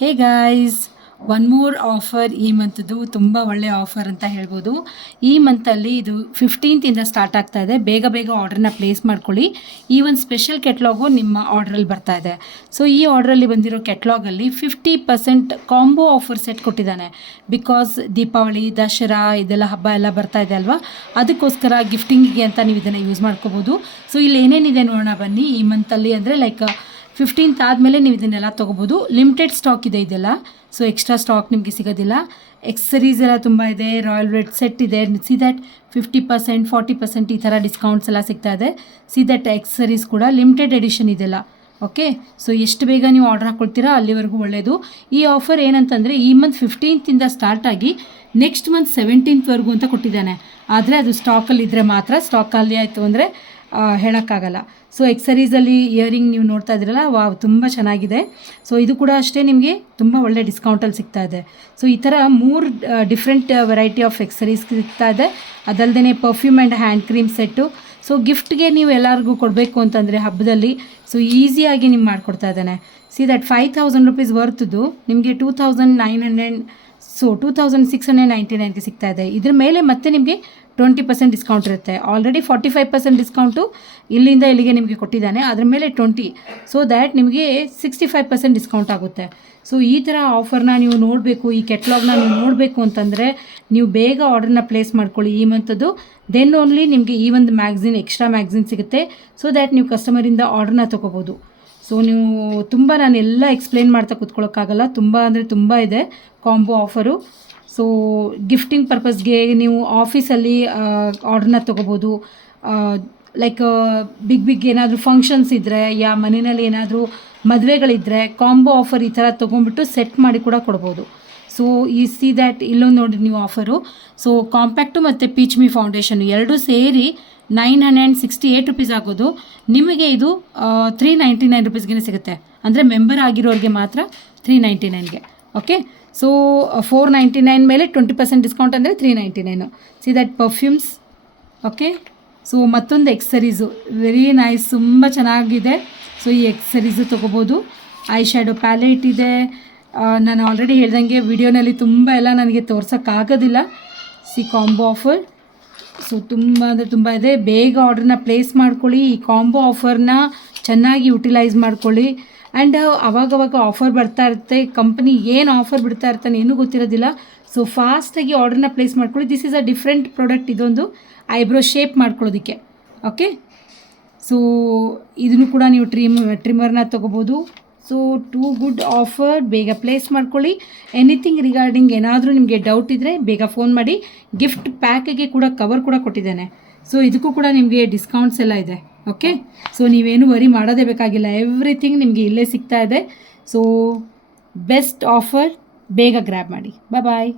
ಹೇ guys, one more offer ಈ ಮಂತ್ದು ತುಂಬ ಒಳ್ಳೆಯ ಆಫರ್ ಅಂತ ಹೇಳ್ಬೋದು. ಈ ಮಂತಲ್ಲಿ ಇದು 15th ಸ್ಟಾರ್ಟ್ ಆಗ್ತಾ ಇದೆ. ಬೇಗ ಬೇಗ ಆರ್ಡ್ರನ್ನ ಪ್ಲೇಸ್ ಮಾಡ್ಕೊಳ್ಳಿ. ಈ ಒಂದು ಸ್ಪೆಷಲ್ ಕೆಟ್ಲಾಗು ನಿಮ್ಮ ಆರ್ಡ್ರಲ್ಲಿ ಬರ್ತಾ ಇದೆ. ಸೊ ಈ ಆರ್ಡ್ರಲ್ಲಿ ಬಂದಿರೋ ಕೆಟ್ಲಾಗಲ್ಲಿ 50% ಕಾಂಬೋ ಆಫರ್ ಸೆಟ್ ಕೊಟ್ಟಿದ್ದಾನೆ. ಬಿಕಾಸ್ ದೀಪಾವಳಿ, ದಸರಾ ಇದೆಲ್ಲ ಹಬ್ಬ ಎಲ್ಲ ಬರ್ತಾ ಇದೆ ಅಲ್ವಾ, ಅದಕ್ಕೋಸ್ಕರ ಗಿಫ್ಟಿಂಗಿಗೆ ಅಂತ ನೀವು ಇದನ್ನು ಯೂಸ್ ಮಾಡ್ಕೋಬೋದು. ಸೊ ಇಲ್ಲಿ ಏನೇನಿದೆ ನೋಡೋಣ ಬನ್ನಿ. ಈ ಮಂತಲ್ಲಿ ಅಂದರೆ ಲೈಕ್ 15th ಆದಮೇಲೆ ನೀವು ಇದನ್ನೆಲ್ಲ ತೊಗೋಬೋದು. ಲಿಮಿಟೆಡ್ ಸ್ಟಾಕ್ ಇದೆ ಇದೆಲ್ಲ, ಸೊ ಎಕ್ಸ್ಟ್ರಾ ಸ್ಟಾಕ್ ನಿಮಗೆ ಸಿಗೋದಿಲ್ಲ. ಎಕ್ಸರೀಸ್ ಎಲ್ಲ ತುಂಬ ಇದೆ, ರಾಯಲ್ ರೆಡ್ ಸೆಟ್ ಇದೆ. ಸಿ ದ್ಯಾಟ್ 50%, 40% ಈ ಥರ ಡಿಸ್ಕೌಂಟ್ಸ್ ಎಲ್ಲ ಸಿಗ್ತಾ ಇದೆ. ಸಿ ದ್ಯಾಟ್ ಎಕ್ಸರೀಸ್ ಕೂಡ ಲಿಮಿಟೆಡ್ ಎಡಿಷನ್ ಇದೆಲ್ಲ. ಓಕೆ, ಸೊ ಎಷ್ಟು ಬೇಗ ನೀವು ಆರ್ಡರ್ ಹಾಕ್ಕೊಳ್ತೀರಾ ಅಲ್ಲಿವರೆಗೂ ಒಳ್ಳೆಯದು. ಈ ಆಫರ್ ಏನಂತಂದರೆ ಈ ಮಂತ್ 15th ಸ್ಟಾರ್ಟ್ ಆಗಿ ನೆಕ್ಸ್ಟ್ ಮಂತ್ 17th ಅಂತ ಕೊಟ್ಟಿದ್ದಾನೆ. ಆದರೆ ಅದು ಸ್ಟಾಕಲ್ಲಿ ಇದ್ದರೆ ಮಾತ್ರ, ಸ್ಟಾಕ್ ಖಾಲಿ ಆಯಿತು ಅಂದರೆ ಹೇಳೋಕ್ಕಾಗಲ್ಲ. ಸೊ ಎಕ್ಸರೀಸಲ್ಲಿ ಇಯರಿಂಗ್ ನೀವು ನೋಡ್ತಾ ಇದ್ದೀರಲ್ಲ, ವಾವ್ ತುಂಬ ಚೆನ್ನಾಗಿದೆ. ಸೊ ಇದು ಕೂಡ ಅಷ್ಟೇ ನಿಮಗೆ ತುಂಬ ಒಳ್ಳೆ ಡಿಸ್ಕೌಂಟಲ್ಲಿ ಸಿಗ್ತಾ ಇದೆ. ಸೊ ಈ ಥರ 3 ಡಿಫ್ರೆಂಟ್ ವೆರೈಟಿ ಆಫ್ ಎಕ್ಸರೀಸ್ ಸಿಗ್ತಾ ಇದೆ. ಅದಲ್ಲದೆ perfume and hand cream set. So ಗಿಫ್ಟ್ಗೆ ನೀವು ಎಲ್ಲರಿಗೂ ಕೊಡಬೇಕು ಅಂತಂದರೆ ಹಬ್ಬದಲ್ಲಿ ಸೊ ಈಸಿಯಾಗಿ ನೀವು ಮಾಡಿಕೊಡ್ತಾ ಇದ್ದಾನೆ. ಸಿ ದಟ್ 5000 rupees ವರ್ತ್ದು ನಿಮಗೆ 2900, ಸೊ 2699ಗೆ ಸಿಗ್ತಾ ಇದೆ. ಇದ್ರ ಮೇಲೆ ಮತ್ತೆ ನಿಮಗೆ 20% ಡಿಸ್ಕೌಂಟ್ ಇರುತ್ತೆ. ಆಲ್ರೆಡಿ 45% ಡಿಸ್ಕೌಂಟು ಇಲ್ಲಿಂದ ಇಲ್ಲಿಗೆ ನಿಮಗೆ ಕೊಟ್ಟಿದ್ದಾನೆ, ಅದ್ರ ಮೇಲೆ 20, ಸೊ ದ್ಯಾಟ್ ನಿಮಗೆ 65% ಡಿಸ್ಕೌಂಟ್ ಆಗುತ್ತೆ. ಸೊ ಈ ಥರ ಆಫರ್ನ ನೀವು ನೋಡಬೇಕು, ಈ ಕೆಟ್ಲಾಗ್ನ ನೀವು ನೋಡಬೇಕು ಅಂತಂದರೆ ನೀವು ಬೇಗ ಆರ್ಡ್ರನ್ನ ಪ್ಲೇಸ್ ಮಾಡ್ಕೊಳ್ಳಿ ಈ ಮಂತದ್ದು. ದೆನ್ ಓನ್ಲಿ ನಿಮಗೆ ಈ ಒಂದು ಮ್ಯಾಗ್ಝಿನ್, ಎಕ್ಸ್ಟ್ರಾ ಮ್ಯಾಗ್ಝಿನ್ ಸಿಗುತ್ತೆ. ಸೊ ದ್ಯಾಟ್ ನೀವು ಕಸ್ಟಮರಿಂದ ಆರ್ಡ್ರನ್ನ ತೊಗೋಬೋದು. ಸೊ ನೀವು ತುಂಬ ನಾನೆಲ್ಲ ಎಕ್ಸ್ಪ್ಲೇನ್ ಮಾಡ್ತಾ ಕೂತ್ಕೊಳ್ಳೋಕ್ಕಾಗಲ್ಲ, ತುಂಬ ಅಂದರೆ ತುಂಬ ಇದೆ ಕಾಂಬೋ ಆಫರು. ಸೊ ಗಿಫ್ಟಿಂಗ್ ಪರ್ಪಸ್ಗೆ ನೀವು ಆಫೀಸಲ್ಲಿ ಆರ್ಡ್ರನ್ನ ತೊಗೋಬೋದು. ಲೈಕ್ ಬಿಗ್ ಏನಾದರೂ ಫಂಕ್ಷನ್ಸ್ ಇದ್ದರೆ, ಯಾ ಮನೆಯಲ್ಲಿ ಏನಾದರೂ ಮದುವೆಗಳಿದ್ದರೆ ಕಾಂಬೋ ಆಫರ್ ಈ ಥರ ತೊಗೊಂಡ್ಬಿಟ್ಟು ಸೆಟ್ ಮಾಡಿ ಕೂಡ ಕೊಡ್ಬೋದು. ಸೊ ಈ ಸಿ ದ್ಯಾಟ್ ಇಲ್ಲೊಂದು ನೋಡಿ ನೀವು ಆಫರು. ಸೊ ಕಾಂಪ್ಯಾಕ್ಟು ಮತ್ತು ಪೀಚ್ ಮಿ ಫೌಂಡೇಶನ್ ಎರಡೂ ಸೇರಿ 968 rupees ಆಗೋದು. ನಿಮಗೆ ಇದು 399 rupeesಗೆ ಸಿಗುತ್ತೆ. ಅಂದರೆ ಮೆಂಬರ್ ಆಗಿರೋರಿಗೆ ಮಾತ್ರ 399ಗೆ. ಓಕೆ, ಸೊ 499 ಮೇಲೆ 20% ಡಿಸ್ಕೌಂಟ್ ಅಂದರೆ 399. See that perfumes. Okay, so ಮತ್ತೊಂದು ಎಕ್ಸರೀಸು ವೆರಿ ನೈಸ್, ತುಂಬ ಚೆನ್ನಾಗಿದೆ. ಸೊ ಈ ಎಕ್ಸರೀಸು ತೊಗೋಬೋದು. ಐ ಶ್ಯಾಡೋ ಪ್ಯಾಲೆಟ್ ಇದೆ. ನಾನು ಆಲ್ರೆಡಿ ಹೇಳ್ದಂಗೆ ವಿಡಿಯೋನಲ್ಲಿ ತುಂಬ ಎಲ್ಲ ನನಗೆ ತೋರ್ಸೋಕ್ಕಾಗೋದಿಲ್ಲ. ಸಿ ಕಾಂಬೋ ಆಫರ್. ಸೊ ತುಂಬ ಅಂದರೆ ತುಂಬ ಇದೆ. ಬೇಗ ಆರ್ಡ್ರನ್ನ ಪ್ಲೇಸ್ ಮಾಡ್ಕೊಳ್ಳಿ. ಈ ಕಾಂಬೋ ಆಫರ್ನ ಚೆನ್ನಾಗಿ ಯುಟಿಲೈಸ್ ಮಾಡ್ಕೊಳ್ಳಿ. ಆ್ಯಂಡ್ ಅವಾಗವಾಗ ಆಫರ್ ಬರ್ತಾ ಇರುತ್ತೆ, ಕಂಪ್ನಿ ಏನು ಆಫರ್ ಬಿಡ್ತಾ ಇರ್ತಾನೆ ಏನೂ ಗೊತ್ತಿರೋದಿಲ್ಲ. ಸೊ ಫಾಸ್ಟಾಗಿ ಆರ್ಡ್ರನ್ನ ಪ್ಲೇಸ್ ಮಾಡ್ಕೊಳ್ಳಿ. This is a different product. ಇದೊಂದು ಐಬ್ರೋ ಶೇಪ್ ಮಾಡ್ಕೊಳ್ಳೋದಕ್ಕೆ. ಓಕೆ, ಸೊ ಇದನ್ನು ಕೂಡ ನೀವು ಟ್ರಿಮ್ಮರ್ನ ತೊಗೋಬೋದು. ಸೊ ಟೂ ಗುಡ್ ಆಫರ್, ಬೇಗ ಪ್ಲೇಸ್ ಮಾಡ್ಕೊಳ್ಳಿ. ಎನಿಥಿಂಗ್ ರಿಗಾರ್ಡಿಂಗ್ ಏನಾದರೂ ನಿಮಗೆ ಡೌಟ್ ಇದ್ದರೆ ಬೇಗ ಫೋನ್ ಮಾಡಿ. ಗಿಫ್ಟ್ ಪ್ಯಾಕಿಗೆ ಕೂಡ ಕವರ್ ಕೂಡ ಕೊಟ್ಟಿದ್ದಾನೆ. ಸೊ ಇದಕ್ಕೂ ಕೂಡ ನಿಮಗೆ ಡಿಸ್ಕೌಂಟ್ಸ್ ಎಲ್ಲ ಇದೆ. ಓಕೆ, ಸೊ ನೀವೇನು ವರಿ ಮಾಡೋದೇ ಬೇಕಾಗಿಲ್ಲ, ಎವ್ರಿಥಿಂಗ್ ನಿಮಗೆ ಇಲ್ಲೇ ಸಿಗ್ತಾ ಇದೆ. ಸೊ ಬೆಸ್ಟ್ ಆಫರ್, ಬೇಗ ಗ್ರ್ಯಾಬ್ ಮಾಡಿ. ಬಾಯ್.